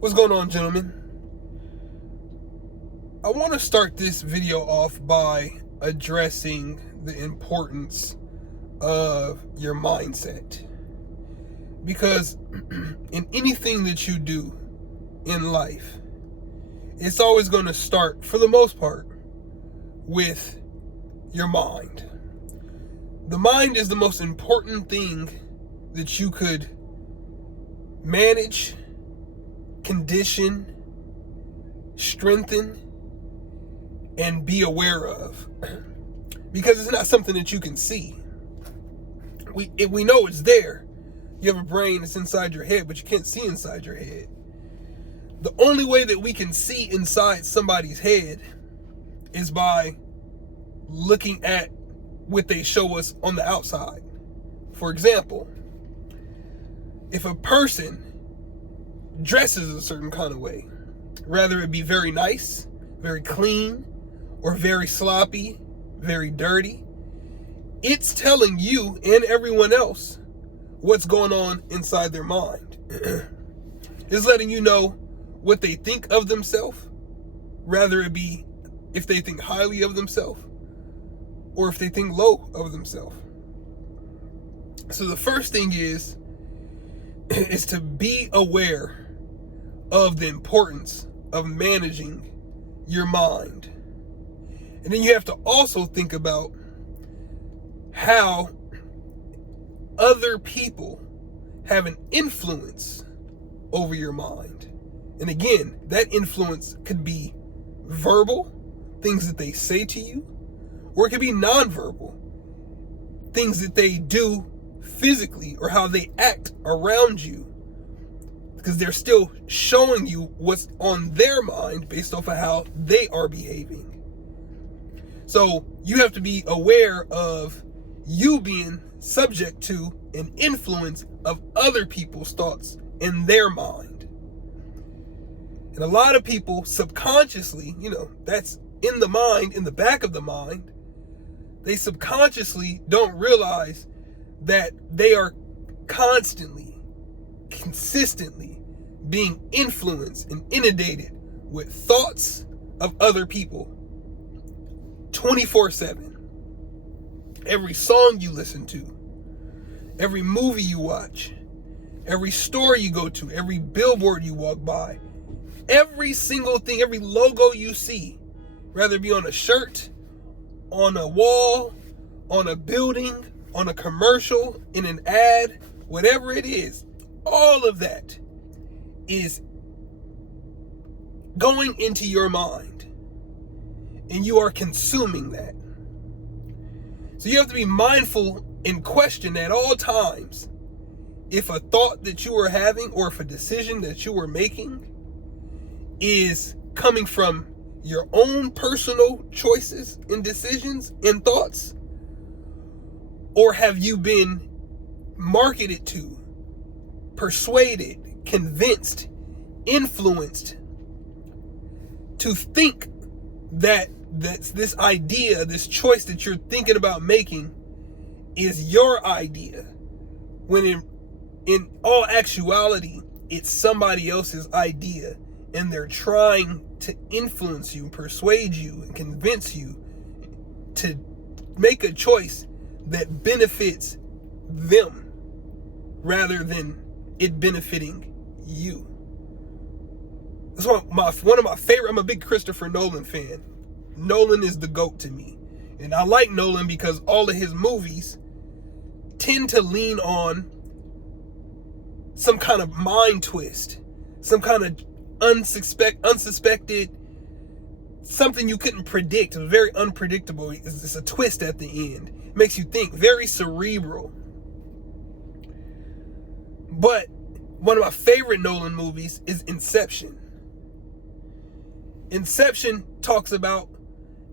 What's going on, gentlemen? I want to start this video off by addressing the importance of your mindset. Because in anything that you do in life, it's always going to start, for the most part, with your mind. The mind is the most important thing that you could manage, condition, strengthen, and be aware of, because it's not something that you can see. We know it's there. You have a brain that's inside your head, but you can't see inside your head. The only way that we can see inside somebody's head is by looking at what they show us on the outside. For example, if a person dresses a certain kind of way, whether it be very nice, very clean, or very sloppy, very dirty, it's telling you and everyone else what's going on inside their mind. It's letting you know what they think of themselves, rather it be if they think highly of themselves or if they think low of themselves. So the first thing is to be aware of the importance of managing your mind. And then you have to also think about how other people have an influence over your mind. And again, that influence could be verbal, things that they say to you, or it could be nonverbal, things that they do physically or how they act around you, because they're still showing you what's on their mind based off of how they are behaving. So you have to be aware of you being subject to an influence of other people's thoughts in their mind. And a lot of people subconsciously, that's in the mind, in the back of the mind, they subconsciously don't realize that they are constantly, consistently being influenced and inundated with thoughts of other people 24/7. Every song you listen to, every movie you watch, every store you go to, every billboard you walk by, every single thing, every logo you see, whether it be on a shirt, on a wall, on a building, on a commercial, in an ad, whatever it is, all of that is going into your mind, and you are consuming that. So you have to be mindful and question at all times if a thought that you are having or if a decision that you are making is coming from your own personal choices and decisions and thoughts, or have you been marketed to, persuaded, convinced, influenced to think that this idea, this choice that you're thinking about making is your idea, when in all actuality it's somebody else's idea, and they're trying to influence you, persuade you, and convince you to make a choice that benefits them rather than it benefiting you. That's one of my favorite. I'm a big Christopher Nolan fan. Nolan is the GOAT to me. And I like Nolan because all of his movies tend to lean on some kind of mind twist, some kind of unsuspected, something you couldn't predict. It was very unpredictable. It's a twist at the end. It makes you think, very cerebral. But one of my favorite Nolan movies is Inception. Inception talks about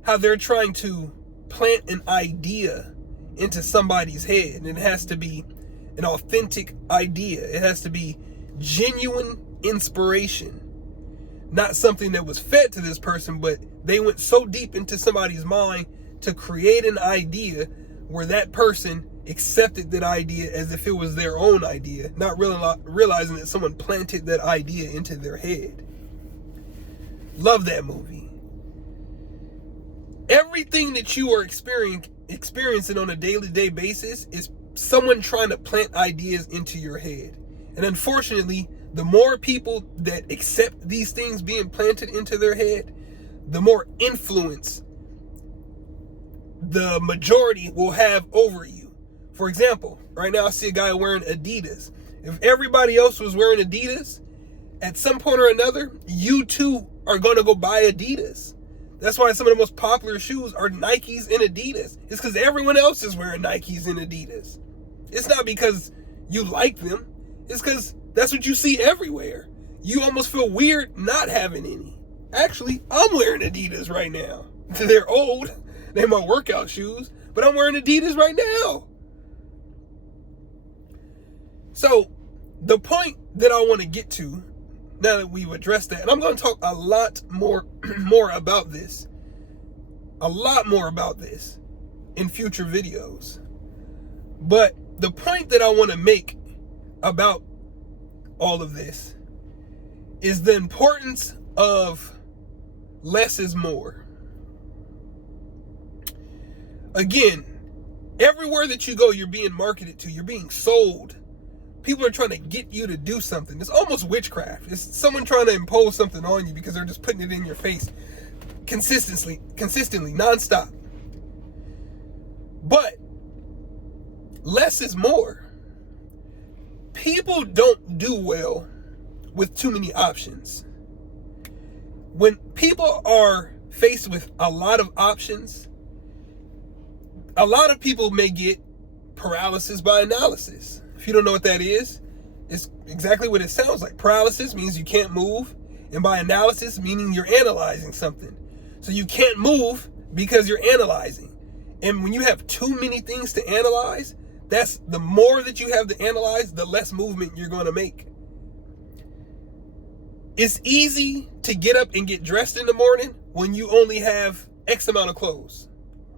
how they're trying to plant an idea into somebody's head, and it has to be an authentic idea. It has to be genuine inspiration, not something that was fed to this person, but they went so deep into somebody's mind to create an idea where that person accepted that idea as if it was their own idea, not realizing that someone planted that idea into their head. Love that movie. Everything that you are experiencing on a day-to-day basis is someone trying to plant ideas into your head. And unfortunately, the more people that accept these things being planted into their head, the more influence the majority will have over you. For example, right now I see a guy wearing Adidas. If everybody else was wearing Adidas, at some point or another, you too are going to go buy Adidas. That's why some of the most popular shoes are Nikes and Adidas. It's because everyone else is wearing Nikes and Adidas. It's not because you like them. It's because that's what you see everywhere. You almost feel weird not having any. Actually, I'm wearing Adidas right now. They're old. They're my workout shoes. But I'm wearing Adidas right now. So, the point that I want to get to, now that we've addressed that, and I'm going to talk a lot more about this. A lot more about this in future videos. But the point that I want to make about all of this is the importance of less is more. Again, everywhere that you go, you're being marketed to, you're being sold. People are trying to get you to do something. It's almost witchcraft. It's someone trying to impose something on you because they're just putting it in your face consistently, nonstop. But less is more. People don't do well with too many options. When people are faced with a lot of options, a lot of people may get paralysis by analysis. If you don't know what that is, it's exactly what it sounds like. Paralysis means you can't move, and by analysis, meaning you're analyzing something. So you can't move because you're analyzing. And when you have too many things to analyze, that's the more that you have to analyze, the less movement you're going to make. It's easy to get up and get dressed in the morning when you only have X amount of clothes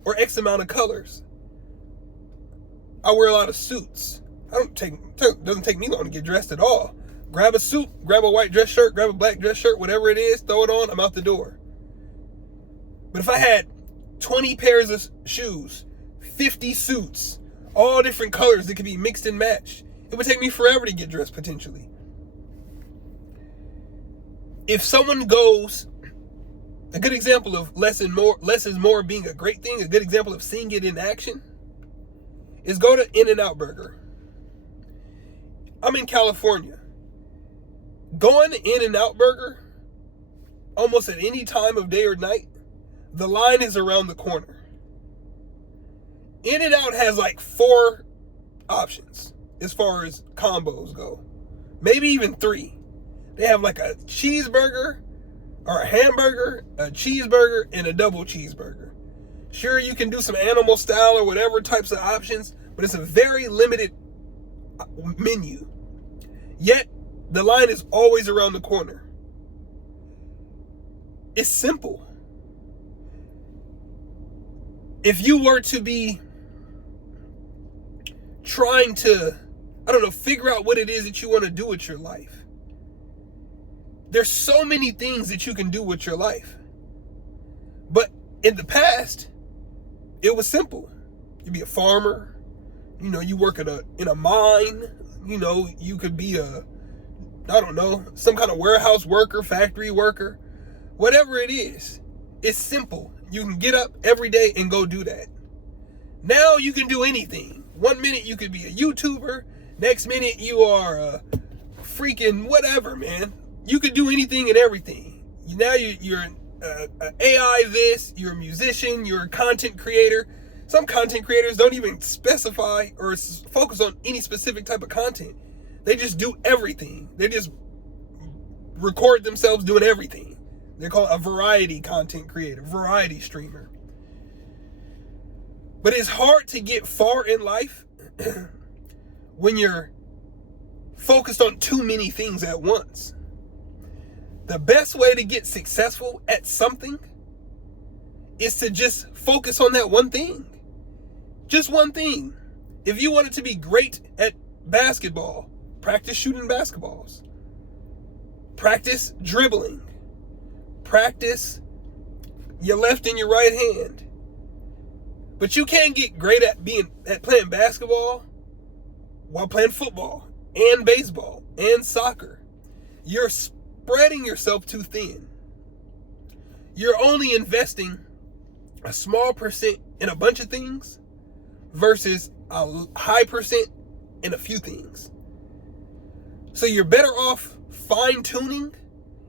or X amount of colors. I wear a lot of suits. Doesn't take me long to get dressed at all. Grab a suit, grab a white dress shirt, grab a black dress shirt, whatever it is, throw it on, I'm out the door. But if I had 20 pairs of shoes, 50 suits, all different colors that could be mixed and matched, it would take me forever to get dressed potentially. If someone goes, a good example of less is more being a great thing, a good example of seeing it in action, is go to In-N-Out Burger. I'm in California. Going to In-N-Out Burger, almost at any time of day or night, the line is around the corner. In-N-Out has like 4 options as far as combos go. Maybe even 3. They have like a cheeseburger or a hamburger, a cheeseburger, and a double cheeseburger. Sure, you can do some animal style or whatever types of options, but it's a very limited menu. Yet, the line is always around the corner. It's simple. If you were to be trying to, figure out what it is that you want to do with your life, there's so many things that you can do with your life. But in the past, it was simple. You'd be a farmer. You work in a mine. You could be some kind of warehouse worker, factory worker, whatever it is. It's simple. You can get up every day and go do that. Now you can do anything. 1 minute you could be a YouTuber. Next minute you are a freaking whatever, man. You could do anything and everything. Now you're an AI this, you're a musician, you're a content creator. Some content creators don't even specify or focus on any specific type of content. They just do everything. They just record themselves doing everything. They're called a variety content creator, variety streamer. But it's hard to get far in life when you're focused on too many things at once. The best way to get successful at something is to just focus on that one thing. Just one thing. If you wanted to be great at basketball, practice shooting basketballs. Practice dribbling. Practice your left and your right hand. But you can't get great at playing basketball while playing football and baseball and soccer. You're spreading yourself too thin. You're only investing a small percent in a bunch of things versus a high percent in a few things. So you're better off fine-tuning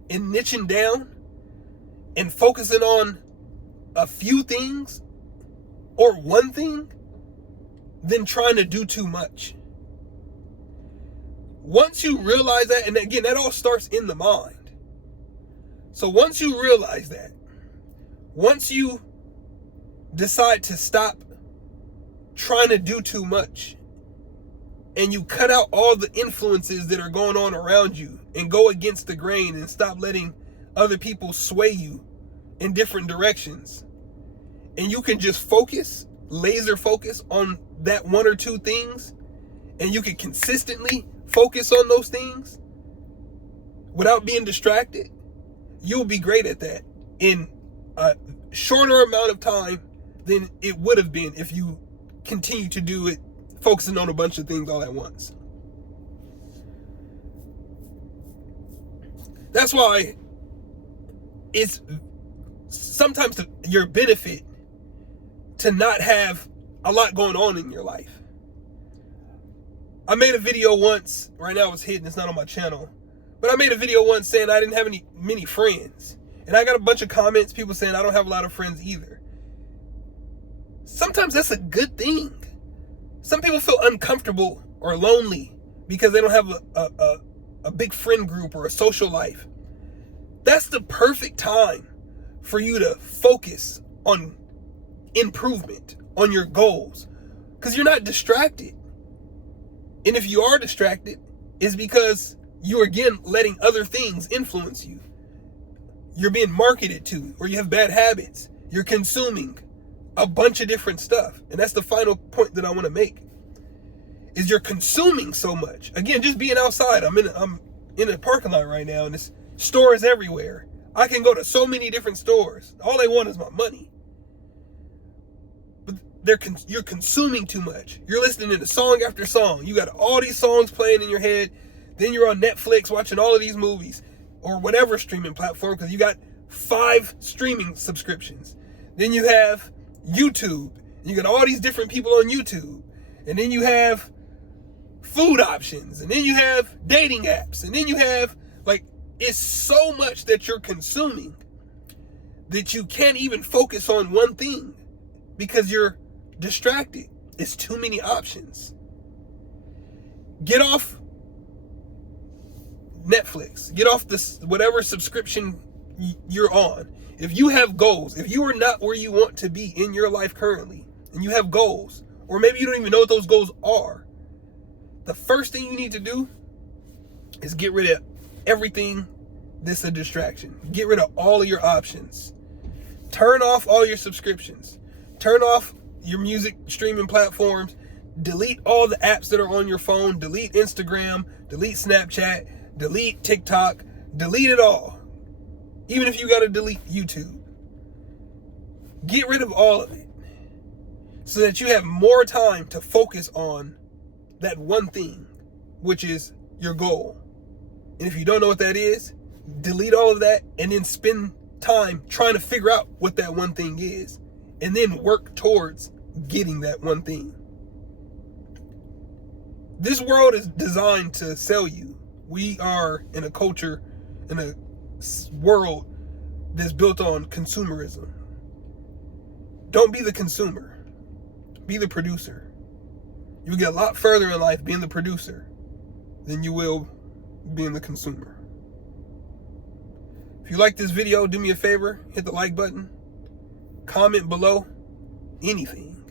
and niching down and focusing on a few things or one thing than trying to do too much. Once you realize that, and again, that all starts in the mind. So once you realize that, once you decide to stop trying to do too much, and you cut out all the influences that are going on around you and go against the grain and stop letting other people sway you in different directions, and you can just focus, laser focus on that one or two things, and you can consistently focus on those things without being distracted, you'll be great at that in a shorter amount of time than it would have been if you continue to do it focusing on a bunch of things all at once. That's why it's sometimes to your benefit to not have a lot going on in your life. I made a video once, right now it's hidden, it's not on my channel, but I made a video once saying I didn't have many friends. And I got a bunch of comments, people saying I don't have a lot of friends either. Sometimes that's a good thing. Some people feel uncomfortable or lonely because they don't have a big friend group or a social life. That's the perfect time for you to focus on improvement, on your goals, because you're not distracted. And if you are distracted, it's because you're again letting other things influence you. You're being marketed to, or you have bad habits. You're consuming a bunch of different stuff. And that's the final point that I want to make, is you're consuming so much. Again, just being outside. I'm in a parking lot right now, and there's stores everywhere. I can go to so many different stores. All they want is my money. But you're consuming too much. You're listening to song after song. You got all these songs playing in your head. Then you're on Netflix watching all of these movies or whatever streaming platform, because you got 5 streaming subscriptions. Then you have YouTube. You got all these different people on YouTube. And then you have food options. And then you have dating apps. And then you have, it's so much that you're consuming that you can't even focus on one thing because you're distracted. It's too many options. Get off Netflix. Get off this whatever subscription you're on. If you have goals, if you are not where you want to be in your life currently, and you have goals, or maybe you don't even know what those goals are, the first thing you need to do is get rid of everything that's a distraction. Get rid of all of your options. Turn off all your subscriptions. Turn off your music streaming platforms. Delete all the apps that are on your phone. Delete Instagram. Delete Snapchat. Delete TikTok. Delete it all. Even if you got to delete YouTube. Get rid of all of it so that you have more time to focus on that one thing, which is your goal. And if you don't know what that is, delete all of that and then spend time trying to figure out what that one thing is, and then work towards getting that one thing. This world is designed to sell you. We are in a culture, in a world that's built on consumerism. Don't be the consumer. Be the producer. You'll get a lot further in life being the producer than you will being the consumer. If you like this video, do me a favor, hit the like button, comment below, anything.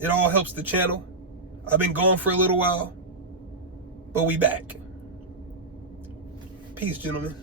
It all helps the channel. I've been gone for a little while, but we back. Peace, gentlemen.